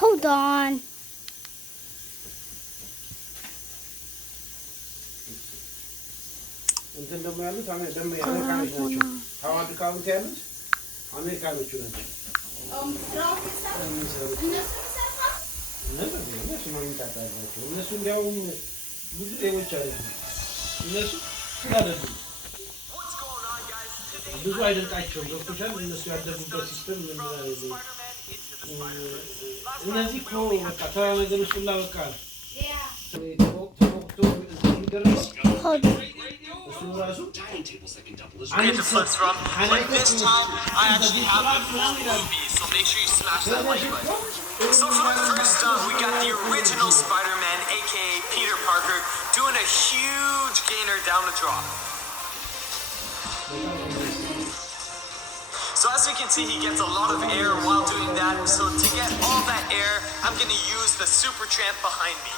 Hold on. እንትን ደግሞ ያሉት ደግሞ አሜሪካኖች ናቸው። ፋብሪካውን ያሉት አሜሪካኖቹ ናቸው። እነሱ ማምጣት አላቸው። እነሱ እንዲያውም ብዙ ሌቦች አሉ። እነሱ ያደርጉ ብዙ አይደንቃቸውም። ገብቶሻል? እነሱ ያደርጉበት ሲስተም ምን ማለት ነው? እነዚህ እኮ በቃ ተራ ነገር ውስጥ ሁላ በቃ ተወቅቶ የሚደረስ Get to flip from, but this time I actually have the full movie, so make sure you smash that like button. So for the first up, we got the original Spider-Man, aka Peter Parker, doing a huge gainer down the drop. So as you can see, he gets a lot of air while doing that. So to get all that air, I'm going to use the Super Tramp behind me.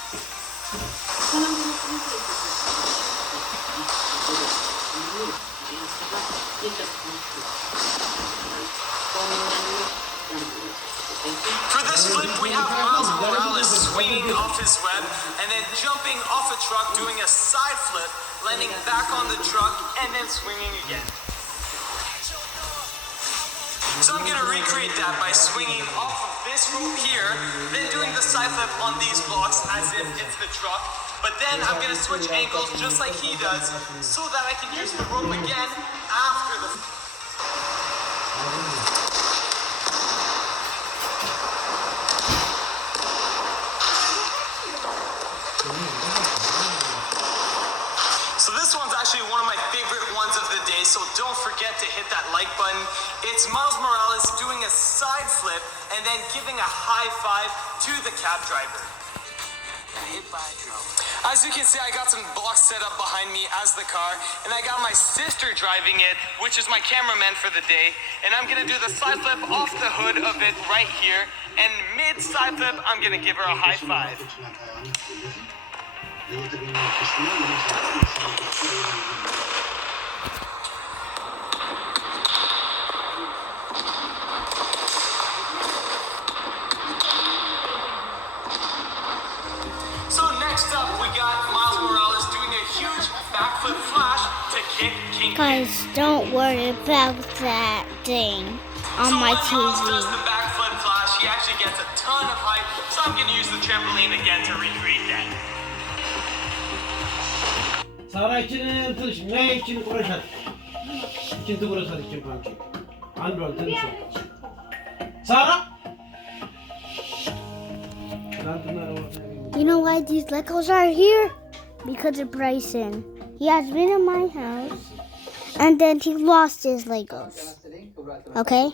For this flip, we have Miles Morales swinging off his web and then jumping off a truck, doing a side flip, landing back on the truck, and then swinging again. So I'm going to recreate that by swinging off of this rope here, then doing the side flip on these blocks as if it's the truck. But then I'm going to switch ankles just like he does so that I can use the rope again after the... So this one's actually one of my favorite ones of the day, so don't forget to hit that like button. It's Miles Morales doing a side flip and then giving a high five to the cab driver. As you can see, I got some blocks set up behind me as the car, and I got my sister driving it, which is my cameraman for the day, and I'm gonna do the side flip off the hood of it right here, and mid side flip, I'm gonna give her a high five. So next up, we got Miles Morales doing a huge backflip flash to kick King. Guys, don't worry about that thing on So my when Miles does TV. the backflip flash, he actually gets a ton of height, so I'm gonna use the trampoline again to recreate that. ሳራችን ትንሽ ነይችን ቁረሻት እቺን ትቁረሻት እቺን ፓንቺ አንዷን ትንሽ ሳራ You know why these Legos are here? Because of Bryson. He has been in my house, and then he lost his Legos. Okay?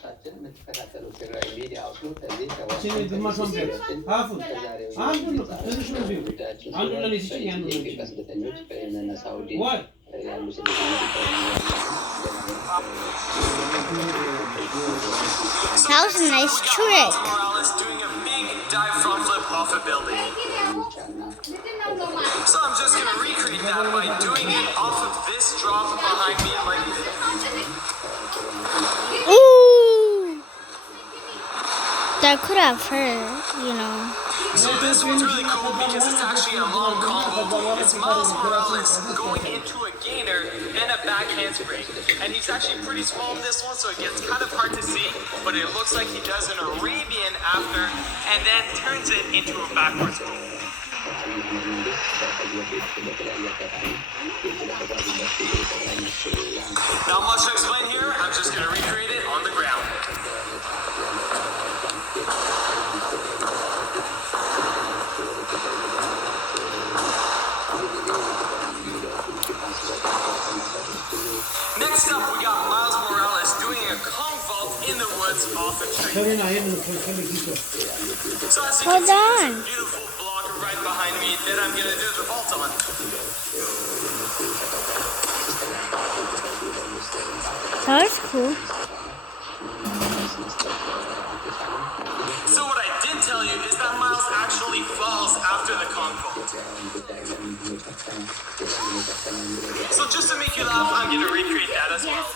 ግማሿን ቢሆን ሀፉን አንዱን ትንሽ ነው ቢሆን አንዱን ለኔ ስጭኝ አንዱን ለኔ ወይ That was a nice trick. Miles Morales doing a big dive front flip off a building. So I'm just gonna recreate that by doing it off of this drop behind me like this. Ooh! That could have hurt, you know. So this one's really cool because it's actually a long combo. It's Miles Morales going into a gainer and a back handspring. And he's actually pretty small in this one, so it gets kind of hard to see. But it looks like he does an Arabian after and then turns it into a backwards move. Not much to explain here. I'm just going to recreate it on the ground. Next up, we got Miles Morales doing a Kong vault in the woods off a tree. ሰሪና ይሄን ከልኪቶ So as you Hold can see, on. there's a beautiful block right behind me that I'm going to do the vault on. That was cool. So what I did tell you is that Miles actually falls after the Kong vault. So just to make you laugh, I'm going to recreate that as well.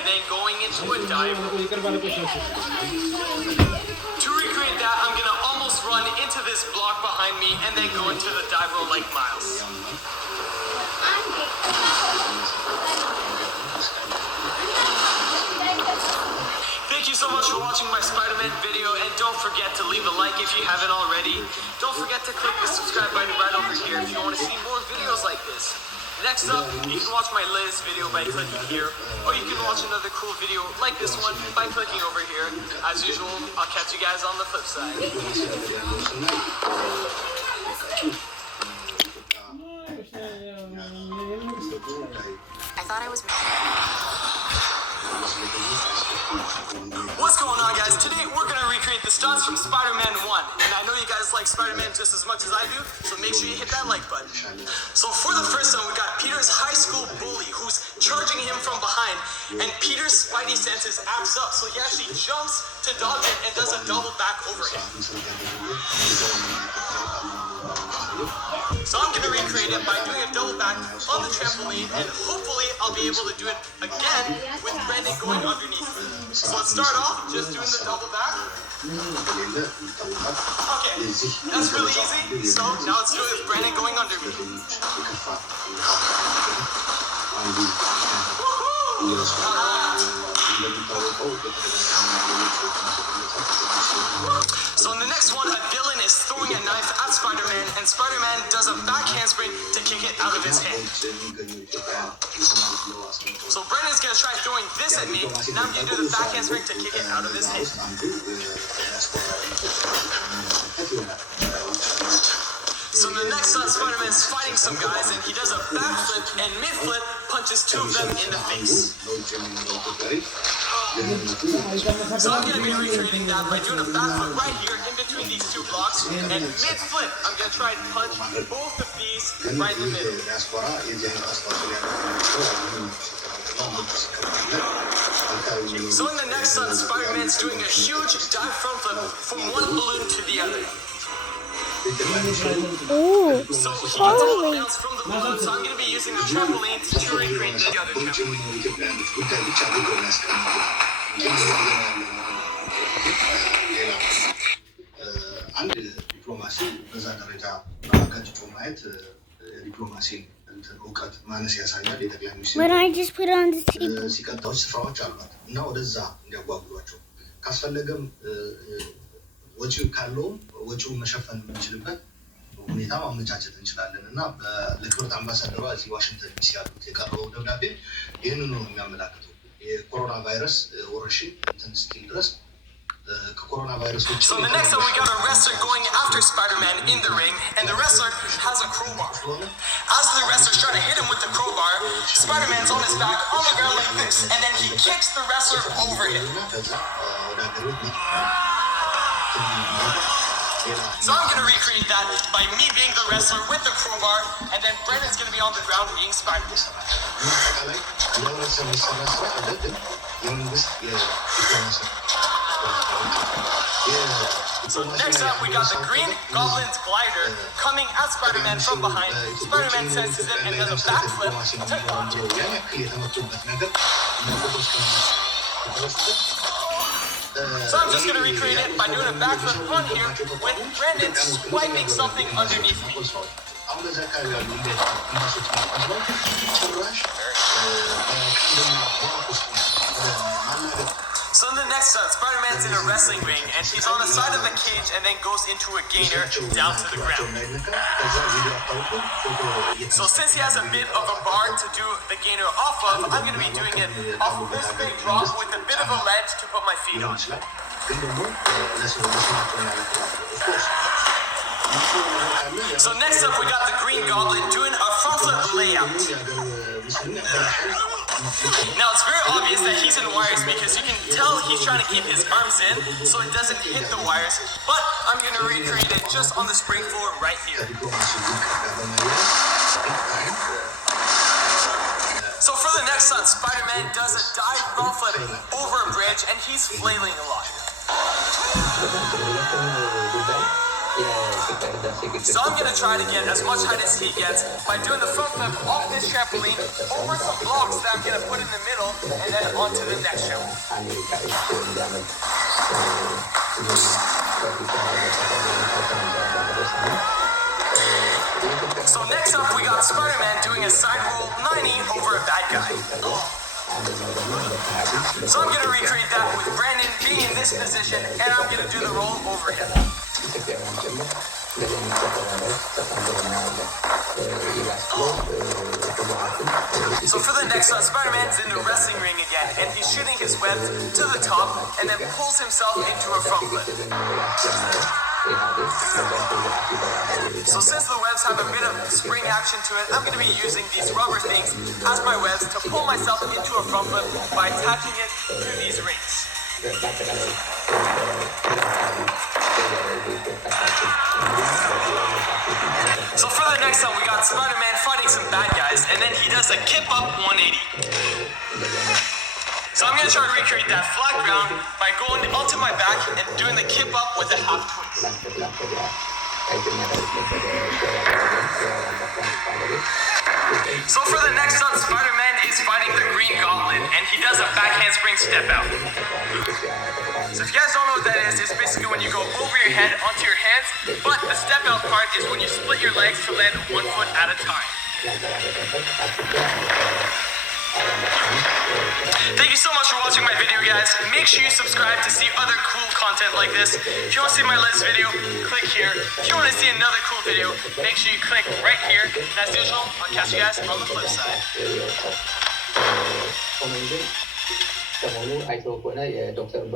and then going into a dive. ይቅር ባለ ቆይ To recreate that, I'm gonna almost run into this block behind me and then go into the dive roll like Miles. Thank you so much for watching my Spider-Man video, and don't forget to leave a like if you haven't already. Don't forget to click the subscribe button right over here if you want to see more videos like this. Next up, you can watch my latest video by clicking here, or you can watch another cool video like this one by clicking over here. As usual, I'll catch you guys on the flip side. I thought I was. What's going on, guys? Today we're gonna recreate the stunts from Spider-Man 1, and I know you guys like Spider-Man just as much as I do, so make sure you hit that like button. So for the first one, we got Peter's high school bully who's charging him from behind, and Peter's Spidey senses acts up, so he actually jumps to dodge it and does a double back over him. So I'm gonna recreate it by doing a double back on the trampoline, and hopefully I'll be able to do it again with Brandon going underneath me. So let's start off just doing the double back. Okay, that's really easy. So now let's do it with Brandon going under me. So in the next one, a villain is throwing a knife at Spider-Man, and Spider-Man does a back handspring to kick it out of his hand. So Brandon's gonna try throwing this at me. Now I'm gonna do the back handspring to kick it out of his hand. So in the next one, Spider-Man's fighting some guys, and he does a backflip, and mid-flip punches two of them in the face. So I'm going to be recreating that by doing a backflip right here in between these two blocks, and mid-flip, I'm going to try and punch both of these right in the middle. So in the next one, Spider-Man's doing a huge dive front flip from one balloon to the other. Ooh, So he gets a holy. little bounce from the balloon, so I'm going to be using the trampolines to recreate the other trampoline. አንድ ዲፕሎማሲ በዛ ደረጃ ቀጭጮ ማየት ዲፕሎማሲን እውቀት ማነስ ያሳያል። የጠቅላይ When I ሚኒስትር just put on the seat. ሲቀጣዎች ስፍራዎች አሏት እና ወደዛ እንዲያጓጉሏቸው ካስፈለገም ወጪው ካለውም ወጪውን መሸፈን የምንችልበት ሁኔታ ማመቻቸት እንችላለን እና ለክብርት አምባሳደሯ እዚህ ዋሽንግተን ዲሲ ያሉት የቀረበው ደብዳቤ ይህንን ነው የሚያመላክተው። የኮሮና ቫይረስ ወረርሽኝ እንትን እስኪል ድረስ ከኮሮና ቫይረስ ውጭ So the next time we got a wrestler going after Spider-Man in the ring, and the wrestler has a crowbar. As the wrestler's trying to hit him with the crowbar, Spider-Man's on his back on the ground like this, and then he kicks the wrestler over him. So I'm going to recreate that by me being the wrestler with the crowbar, and then Brandon's going to be on the ground being Spider-Man. So next up, we got the Green Goblin's glider coming at Spider-Man from behind. Spider-Man senses it and does a backflip to dodge it. So I'm just going to recreate it by doing a backflip on here with Brandon swiping something underneath me. So in the next set, Spider-Man's in a wrestling ring, and he's on the side of the cage and then goes into a gainer down to the ground. So since he has a bit of a bar to do the gainer off of, I'm going to be doing it off of this big drop with a bit of a ledge to put my feet on. So next up, we got the Green Goblin doing a front flip layout. Now it's very obvious that he's in wires because you can tell he's trying to keep his arms in so it doesn't hit the wires, but I'm going to recreate it just on the spring floor right here. So for the next stunt, Spider-Man does a dive front flip over a bridge and he's flailing a lot. So I'm gonna try to get as much height as he gets by doing the front flip off this trampoline over some blocks that I'm gonna put in the middle and then onto the next trampoline. So next up we got Spider-Man doing a side roll 90 over a bad guy. So I'm gonna recreate that with Brandon being in this position and I'm gonna do the roll over him. So for the next one, Spider-Man's in the wrestling ring again and he's shooting his webs to the top and then pulls himself into a front flip. So since the webs have a bit of spring action to it, I'm going to be using these rubber things as my webs to pull myself into a front flip by attaching it to these rings. So for the next one, we got Spider-Man fighting some bad guys, and then he does a kip up 180. So I'm going to try to recreate that flat ground by going onto my back and doing the kip up with a half twist. So for the next one, Spider-Man is fighting the Green Goblin, and he does a back handspring step out. So if you guys don't know what that is, it's basically when you go over your head onto your hands, but the step out part is when you split your legs to land 1 foot at a time. Thank you so much for watching my video, guys. Make sure you subscribe to see other cool content like this. If you want to see my latest video, click here. If you want to see another cool video, make sure you click right here. And as usual, I'll catch you guys on the flip side. Kemudian iPhone-nya ya Dr.